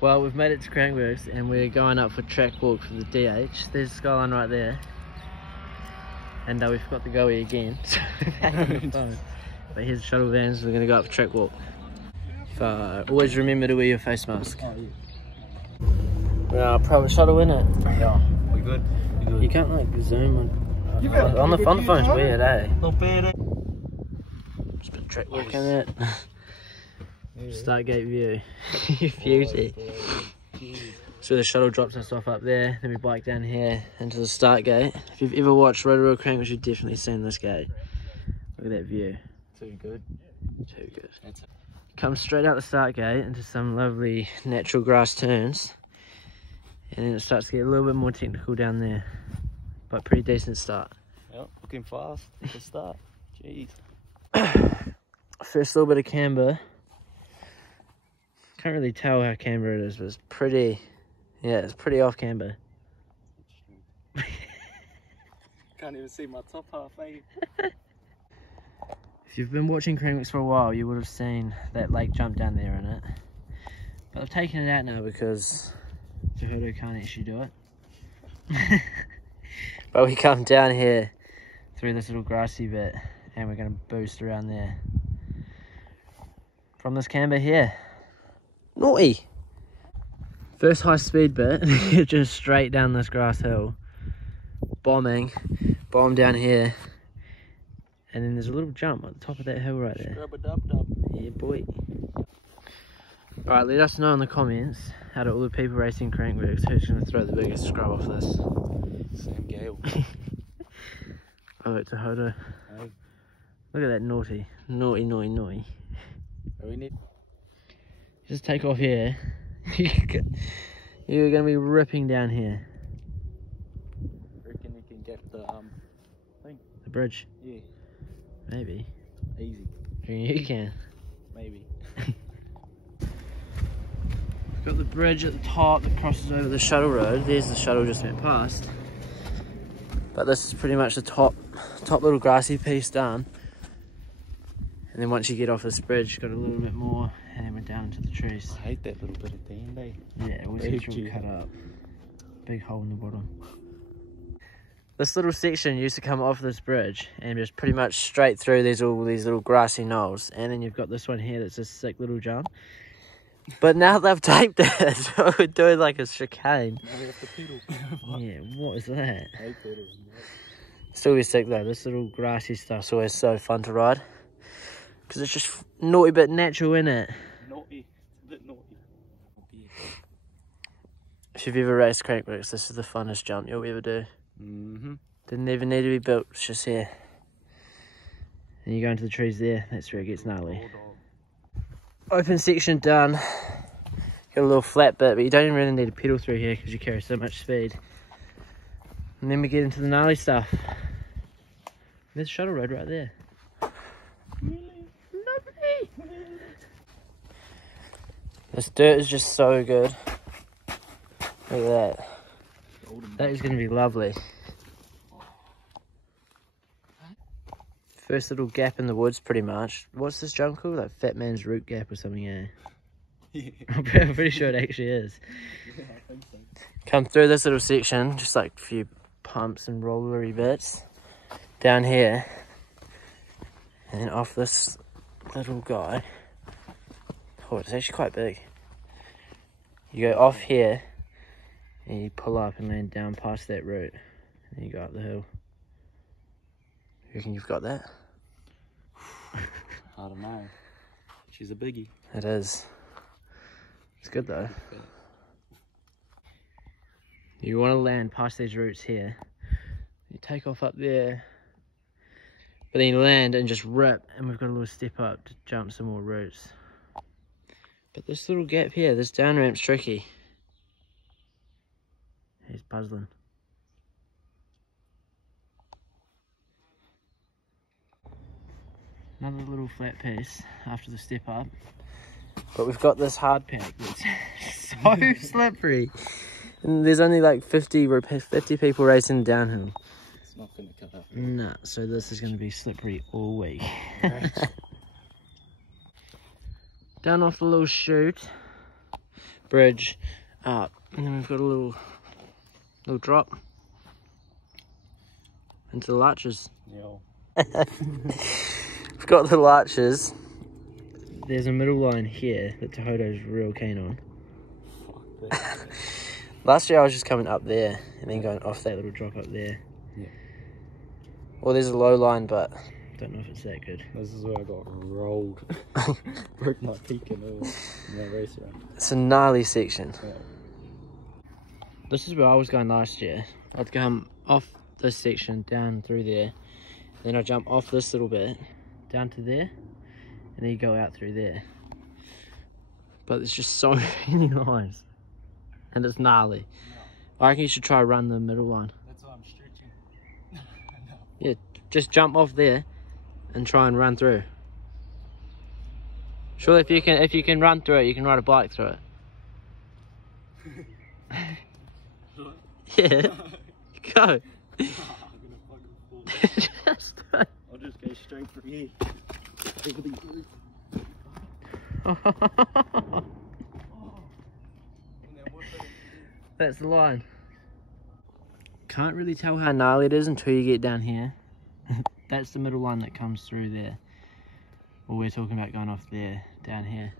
Well, we've made it to Crankworx and we're going up for track walk for the DH. There's the skyline right there. And we forgot the goey again. But here's the shuttle vans, we're going to go up for track walk. Always remember to wear your face mask. Oh, yeah. We're private shuttle, innit? Yeah, we're good. You can't like zoom on the phone's weird, eh? Not bad, eh? Just a bit of track walk in it. Start gate view. Beauty. So the shuttle drops us off up there, then we bike down here into the start gate. If you've ever watched Rotorua Crankworx, you've definitely seen this gate. Look at that view. Too good. Too good. Come straight out the start gate into some lovely natural grass turns. And then it starts to get a little bit more technical down there. But pretty decent start. Yep, looking fast. Good start. Jeez. First little bit of camber. Can't really tell how camber it is, but it's pretty, yeah, it's pretty off camber. Can't even see my top half, eh? If you've been watching Crankworx for a while, you would have seen that lake jump down there in it. But I've taken it out now because Rotorua can't actually do it. But we come down here through this little grassy bit and we're going to boost around there. From this camber here. Naughty! First high speed bit, just straight down this grass hill. Bomb down here. And then there's a little jump at the top of that hill right there. Scrub-a-dub-dub. Yeah, boy. Alright, let us know in the comments, out of all the people racing Crankworx, who's going to throw the biggest scrub off this. Sam Gale. Oh, it's a Hodo. Hey. Look at that naughty. Naughty. We need... Just take off here. You're going to be ripping down here. Reckon you can get the thing? The bridge? Yeah. Maybe. Easy. You can. Maybe. We've got the bridge at the top that crosses over the shuttle road. There's the shuttle just went past. But this is pretty much the top little grassy piece done. And then once you get off this bridge, you've got a little bit more, and then we're down into the trees. I hate that little bit at the end, eh? Yeah, it was literally cut up. Big hole in the bottom. This little section used to come off this bridge and just pretty much straight through. There's all these little grassy knolls, and then you've got this one here that's a sick little jump. But now they've taped it, so we're doing like a chicane. Now we have to pedal. Yeah, what is that? I hate pedals. Still be sick though. This little grassy stuff's always so fun to ride. Because it's just naughty but natural, innit? Naughty. It's a bit naughty. If you've ever raced Crankworx, this is the funnest jump you'll ever do. Didn't even need to be built, it's just here. And you go into the trees there, that's where it gets gnarly. Open section done. Got a little flat bit, but you don't even really need to pedal through here because you carry so much speed. And then we get into the gnarly stuff. There's a shuttle road right there. Really? Lovely! This dirt is just so good. Look at that. That is going to be lovely. First little gap in the woods, pretty much. What's this jump called? Like Fat Man's Root Gap or something, eh? Yeah. I'm pretty sure it actually is. Yeah, I think so. Come through this little section, just like a few pumps and rollery bits. Down here. And then off this little guy. Oh, it's actually quite big. You go off here. And you pull up and land down past that route. And you go up the hill. You reckon you've got that? I don't know. She's a biggie. It is. It's good though. You want to land past these routes here. You take off up there. But then you land and just rip. And we've got a little step up to jump some more routes. But this little gap here, this down ramp's tricky. He's puzzling. Another little flat piece after the step up. But we've got this hard pack that's so slippery. And there's only like 50 people racing downhill. It's not going to cut up. Nah, so this is going to be slippery all week. Down off the little chute. bridge up, and then we've got a little drop into the larches. Yeah. We've got the larches. There's a middle line here that Tahoto's real keen on. Fuck that. Last year I was just coming up there and then going off that little drop up there. Yeah. Well, there's a low line, but I don't know if it's that good. This is where I got rolled. Broke my peak in that race around. It's a gnarly section. Yeah. This is where I was going last year. I'd come off this section down through there, then I'd jump off this little bit down to there, and then you go out through there. But there's just so many lines, and it's gnarly. I reckon you should try run the middle line. That's why I'm stretching. Yeah, just jump off there and try and run through. Surely if you can run through it, you can ride a bike through it. Yeah, go. I'll just go straight for here. That's the line. Can't really tell how gnarly it is until you get down here. That's the middle line that comes through there. Well, we're talking about going off there, down here.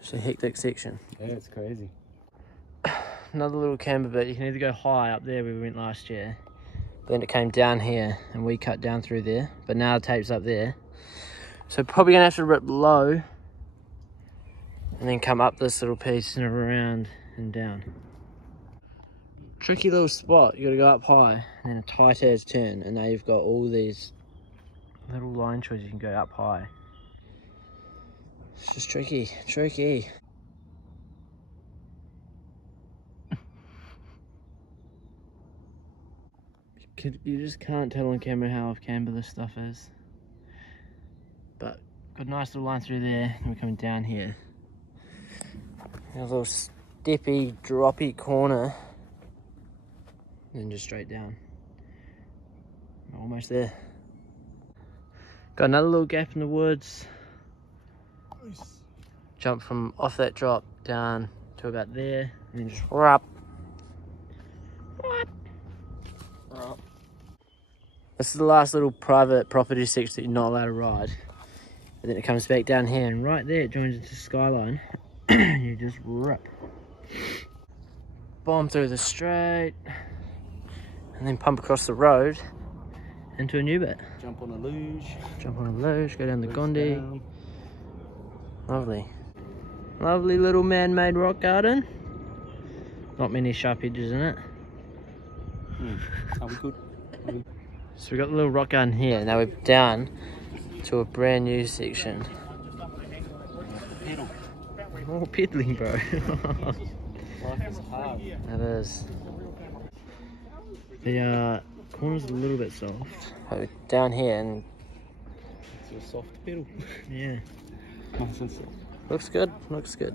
It's a hectic section. Yeah, it's crazy. Another little camber bit. You can either go high up there where we went last year, but then it came down here and we cut down through there, but now the tape's up there. So probably gonna have to rip low and then come up this little piece and around and down. Tricky little spot. You gotta go up high and then a tight as turn, and now you've got all these little line choices. You can go up high. It's just tricky. You just can't tell on camera how off camber this stuff is. But got a nice little line through there, and we're coming down here. A little steppy, droppy corner. And then just straight down. Almost there. Got another little gap in the woods. Nice. Jump from off that drop down to about there, and then just wrap. This is the last little private property section that you're not allowed to ride. And then it comes back down here, and right there it joins into Skyline. You just rip. Bomb through the straight, and then pump across the road into a new bit. Jump on a luge. Go down the Gondi. Down. Lovely. Lovely little man-made rock garden. Not many sharp edges in it. Are we good? So we've got the little rock garden here. Now we're down to a brand new section. Pedal. Oh, pedaling, bro. Life is hard. That is. The corner's a little bit soft. So down here, and It's a soft pedal. yeah. Nice and soft. Looks good.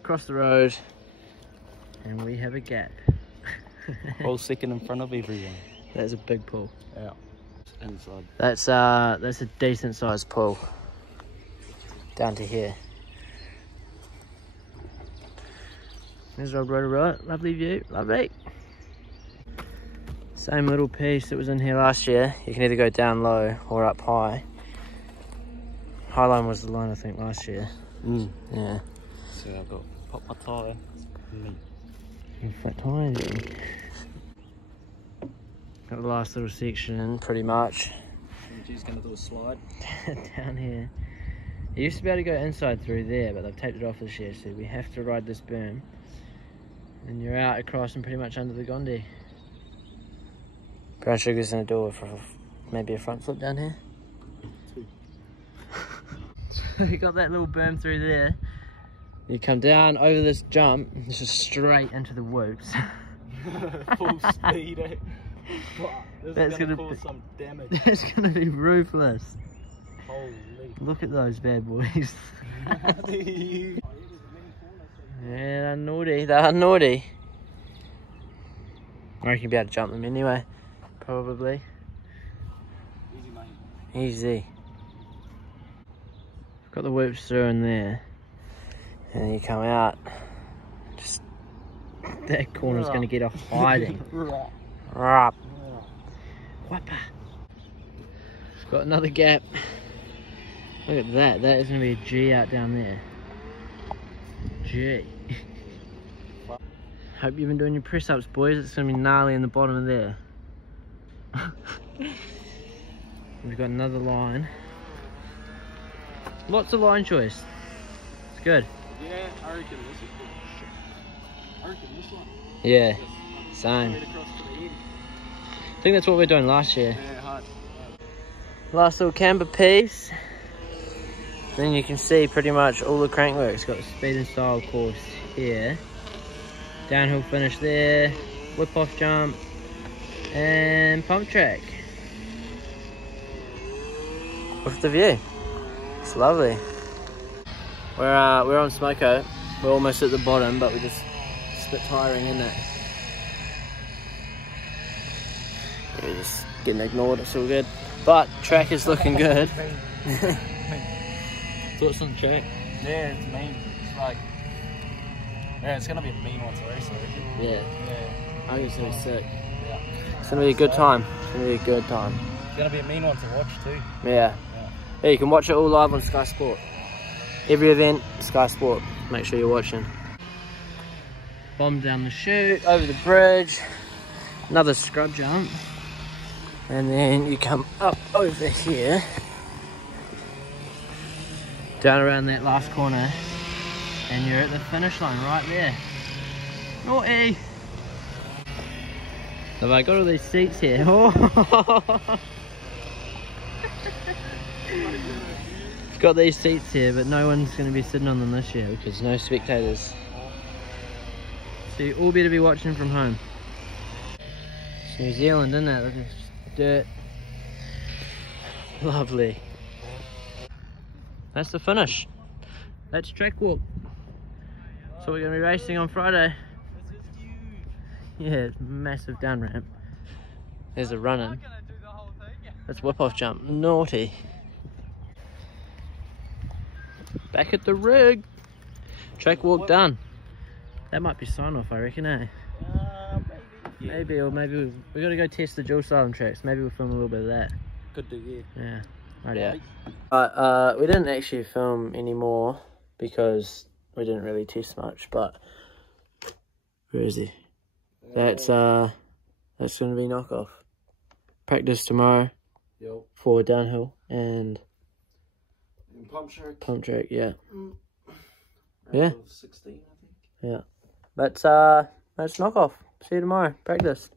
Across the road, and we have a gap. All second in front of everyone. That's a big pool. Yeah. Inside. That's a decent sized pool. Down to here. There's old Rotorua. Lovely view. Lovely. Same little piece that was in here last year. You can either go down low or up high. High line was the line, I think, last year. Yeah. So I've got to pop my tyre. Flat tyres. Got the last little section, pretty much. She's going to do a slide. Down here. You used to be able to go inside through there, but they've taped it off this year, so we have to ride this berm. And you're out across and pretty much under the Gondi. Brown Sugar's gonna do it for maybe a front flip down here. So you got that little berm through there. You come down over this jump, it's just straight into the whoops. Full speed, eh? That's gonna cause some damage. It's gonna be ruthless. Holy. Look at those bad boys. Yeah, they are naughty. I reckon you'll be able to jump them anyway, probably. Easy, mate. Easy. Got the whoops through in there. And then you come out. Just that corner's gonna get off hiding. Right. Whopper. Got another gap. Look at that. That is gonna be a G out down there. G. Hope you've been doing your press ups, boys. It's gonna be gnarly in the bottom of there. We've got another line. Lots of line choice. It's good. Yeah, I reckon this is good. I reckon this one. Yeah, same. Straight across to the end. I think that's what we were doing last year. Yeah, hard. Last little camber piece. Then you can see pretty much all the Crankworx. Got the speed and style course here. Downhill finish there. Whip off jump. And Pumptrack. With the view. It's lovely. We're on Smoko. We're almost at the bottom, but we're just a bit tiring, isn't it? Yeah, we're just getting ignored. It's all good. But track is looking good. Thoughts on the track? Yeah, it's mean. It's like, yeah, it's gonna be a mean one to race, I reckon. Yeah. Yeah. I think it's gonna be sick. Yeah. It's gonna be a good time. It's gonna be a good time. It's gonna be a mean one to watch too. Yeah. Yeah, you can watch it all live on Sky Sport. Every event, Sky Sport. Make sure you're watching. Bomb down the chute, over the bridge. Another scrub jump. And then you come up over here. Down around that last corner. And you're at the finish line right there. Naughty! Have I got all these seats here? Got these seats here, but no one's going to be sitting on them this year because no spectators. So you all better be watching from home. It's New Zealand, isn't it? Look at dirt. Lovely. That's the finish. That's track walk. So we're going to be racing on Friday. Yeah, it's a massive down ramp. There's a run-in. That's whip off jump. Naughty. Back at the rig. Track walk done. That might be sign off, I reckon, eh? Maybe, or maybe we got to go test the dual slalom tracks. Maybe we'll film a little bit of that. Could do, yeah. Yeah, right. We didn't actually film anymore because we didn't really test much. But where is he? That's going to be knockoff. Practice tomorrow. Yep. For downhill and Pumptrack, yeah. Yeah. 16, I think. Yeah. That's knockoff. See you tomorrow. Practice.